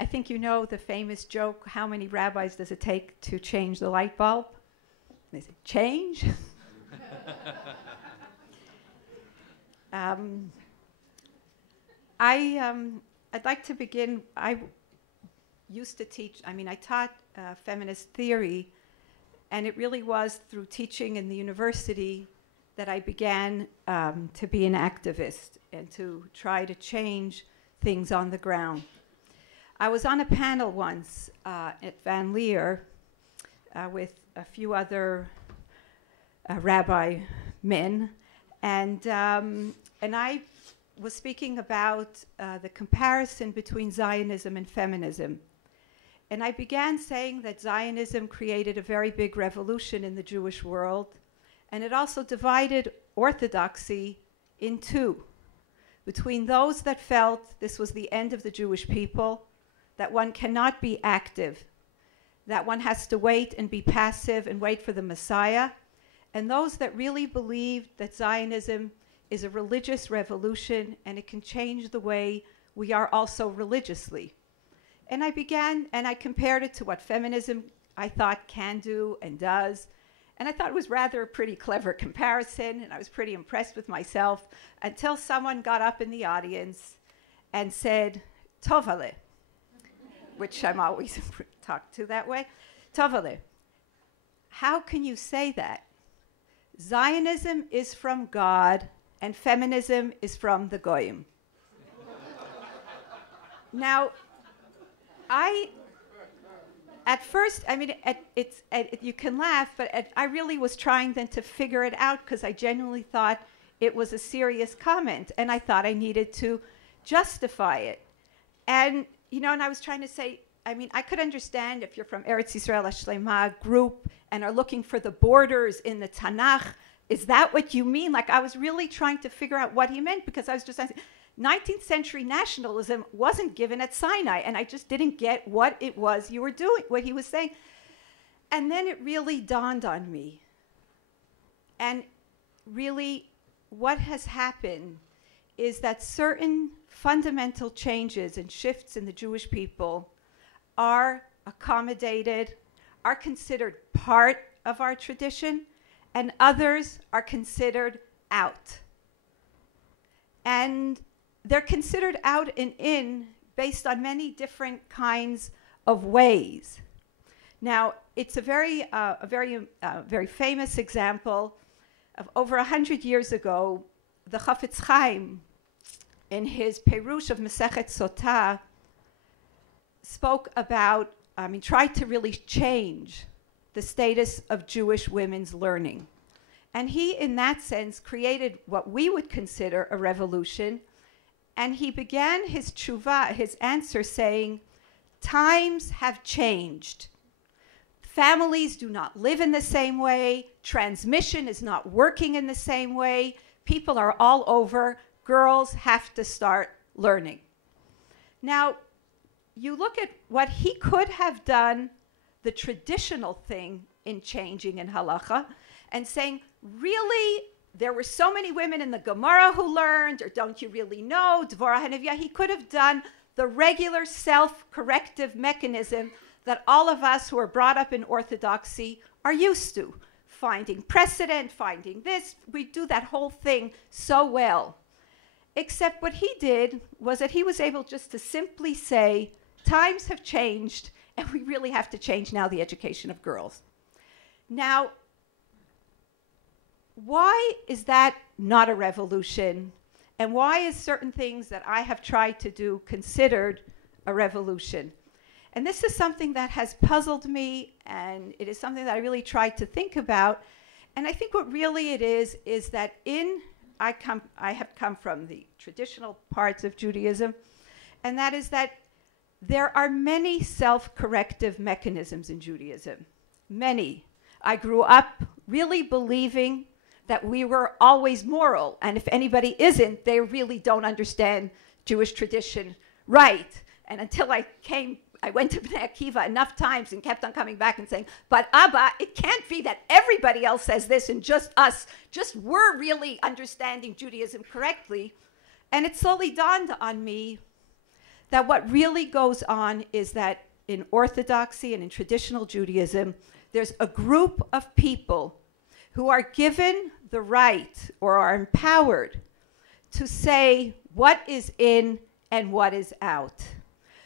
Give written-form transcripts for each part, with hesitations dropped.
I think you know the famous joke, how many rabbis does it take to change the light bulb? And they say, change? I'd like to begin. I used to teach, I taught feminist theory, and it really was through teaching in the university that I began to be an activist and to try to change things on the ground. I was on a panel once at Van Leer with a few other rabbi men, and I was speaking about the comparison between Zionism and feminism. And I began saying that Zionism created a very big revolution in the Jewish world, and it also divided orthodoxy in two, between those that felt this was the end of the Jewish people, that one cannot be active, that one has to wait and be passive and wait for the Messiah, and those that really believed that Zionism is a religious revolution and it can change the way we are also religiously. And I began, and I compared it to what feminism I thought can do and does. And I thought it was rather a pretty clever comparison, and I was pretty impressed with myself until someone got up in the audience and said, Tovale, which I'm always talked to that way. Tovale, how can you say that? Zionism is from God and feminism is from the Goyim. Now, at first, you can laugh, but I really was trying then to figure it out because I genuinely thought it was a serious comment, and I thought I needed to justify it. And, and I was trying to say, I could understand if you're from Eretz Yisrael HaShlema group and are looking for the borders in the Tanakh. Is that what you mean? Like, I was really trying to figure out what he meant because I was just saying, 19th century nationalism wasn't given at Sinai, and I just didn't get what it was you were doing, what he was saying. And then it really dawned on me. And really, what has happened is that certain fundamental changes and shifts in the Jewish people are accommodated, are considered part of our tradition, and others are considered out. And they're considered out and in based on many different kinds of ways. Now, it's a very famous example of over 100 years ago, the Chafetz Chaim, in his Perush of Masechet Sotah, spoke about, tried to really change the status of Jewish women's learning. And he, in that sense, created what we would consider a revolution. And he began his tshuva, his answer, saying, times have changed. Families do not live in the same way. Transmission is not working in the same way. People are all over. Girls have to start learning. Now, you look at what he could have done, the traditional thing in changing in halacha, and saying, really, there were so many women in the Gemara who learned, or don't you really know, Dvorah Hanaviyah. He could have done the regular self-corrective mechanism that all of us who are brought up in orthodoxy are used to. Finding precedent, finding this, we do that whole thing so well. Except what he did was that he was able just to simply say, times have changed, and we really have to change now the education of girls. Now, why is that not a revolution? And why is certain things that I have tried to do considered a revolution? And this is something that has puzzled me, and it is something that I really tried to think about. And I think what really it is that I have come from the traditional parts of Judaism, and that is that there are many self-corrective mechanisms in Judaism. Many. I grew up really believing that we were always moral, and if anybody isn't, they really don't understand Jewish tradition right. And until I went to Bnei Akiva enough times and kept on coming back and saying, but Abba, it can't be that everybody else says this and just us, we're really understanding Judaism correctly. And it slowly dawned on me that what really goes on is that in Orthodoxy and in traditional Judaism, there's a group of people who are given the right or are empowered to say what is in and what is out.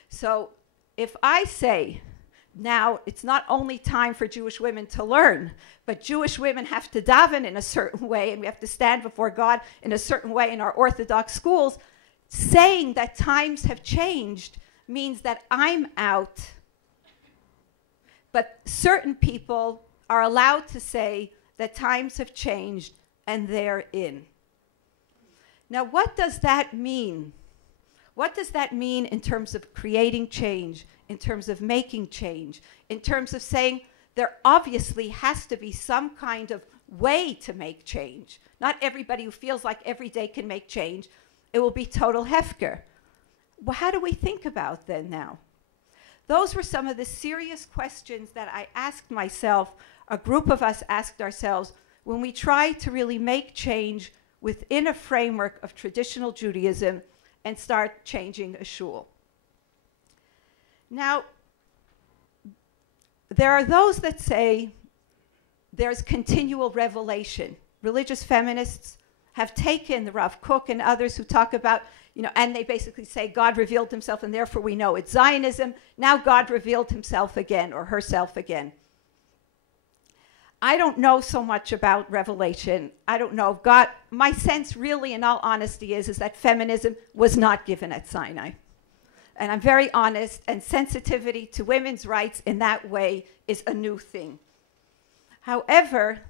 So if I say, now it's not only time for Jewish women to learn, but Jewish women have to daven in a certain way, and we have to stand before God in a certain way in our Orthodox schools, saying that times have changed means that I'm out, but certain people are allowed to say that times have changed and they're in. Now, what does that mean? What does that mean in terms of creating change, in terms of making change, in terms of saying there obviously has to be some kind of way to make change? Not everybody who feels like every day can make change. It will be total hefker. Well, how do we think about then now? Those were some of the serious questions that I asked myself, a group of us asked ourselves, when we tried to really make change within a framework of traditional Judaism and start changing a shul. Now, there are those that say there's continual revelation. Religious feminists have taken the Rav Kook and others who talk about, and they basically say God revealed himself and therefore we know it's Zionism. Now God revealed himself again or herself again. I don't know so much about revelation. I don't know. God, my sense really, in all honesty, is that feminism was not given at Sinai. And I'm very honest, and sensitivity to women's rights in that way is a new thing. However,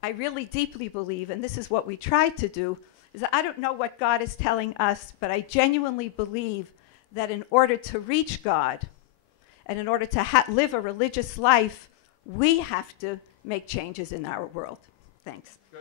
I really deeply believe, and this is what we try to do, is that I don't know what God is telling us, but I genuinely believe that in order to reach God and in order to live a religious life, we have to make changes in our world. Thanks. Good.